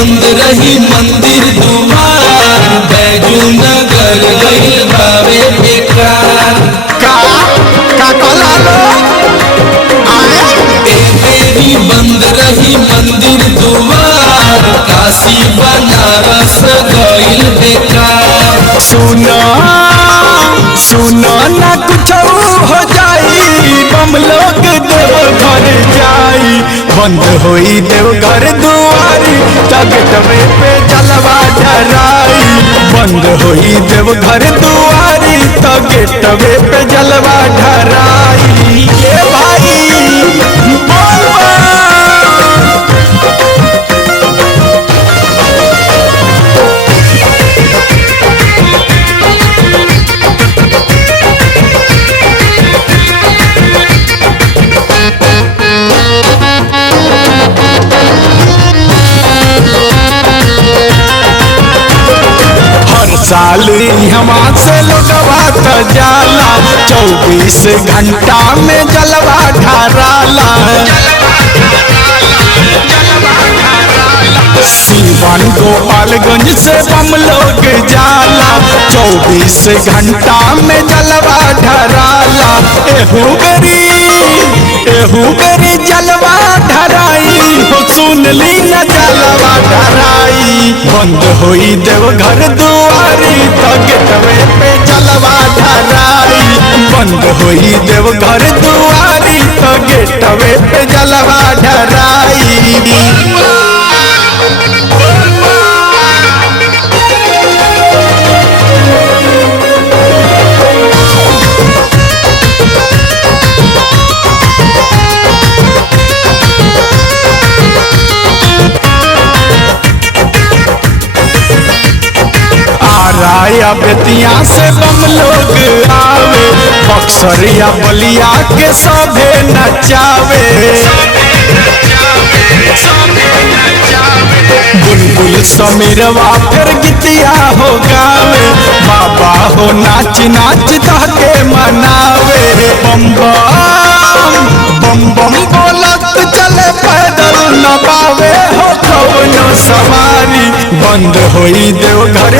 बंद रही मंदिर दुआर, बैजू नगर गइल बावे बेकार। का कहला देवी बंद रही मंदिर दुआर, काशी बनारस गइल बेकार। सुनो ना कुछ हो जाई, बम लोग देव घर जाई। बंद होई देव घर दुआरी, गेटवे पे जलवा ढराई। बंद होई देव घर दुआरी, गेटवे पे जलवा ढराई। ये भाई साल हमा से लोगवा तो जाला, 24 घंटा में जलवा ढाराला। सीवान गोपालगंज से बम लोग जाला, 24 घंटा में जलवा ढराला। एहू बेरी जलवा ढराई, हो सुन ली न जलवा ढराई। बंद होई देव घर दुआरी, गेटवे पे जलवा ढराई। बंद होई देव घर दुआरी, गेटवे पे जलवा ढराई। राया बेतिया से बम लोग आवे, बक्सर या बलिया के सभे नचावे। बुलबुल समीरवा फिर गीतिया हो गावे, बाबा हो नाच नाच के मनावे। बम बम बम बोलत चले पैदल न पावे हो कौनो सवारी। बंद होई देव घर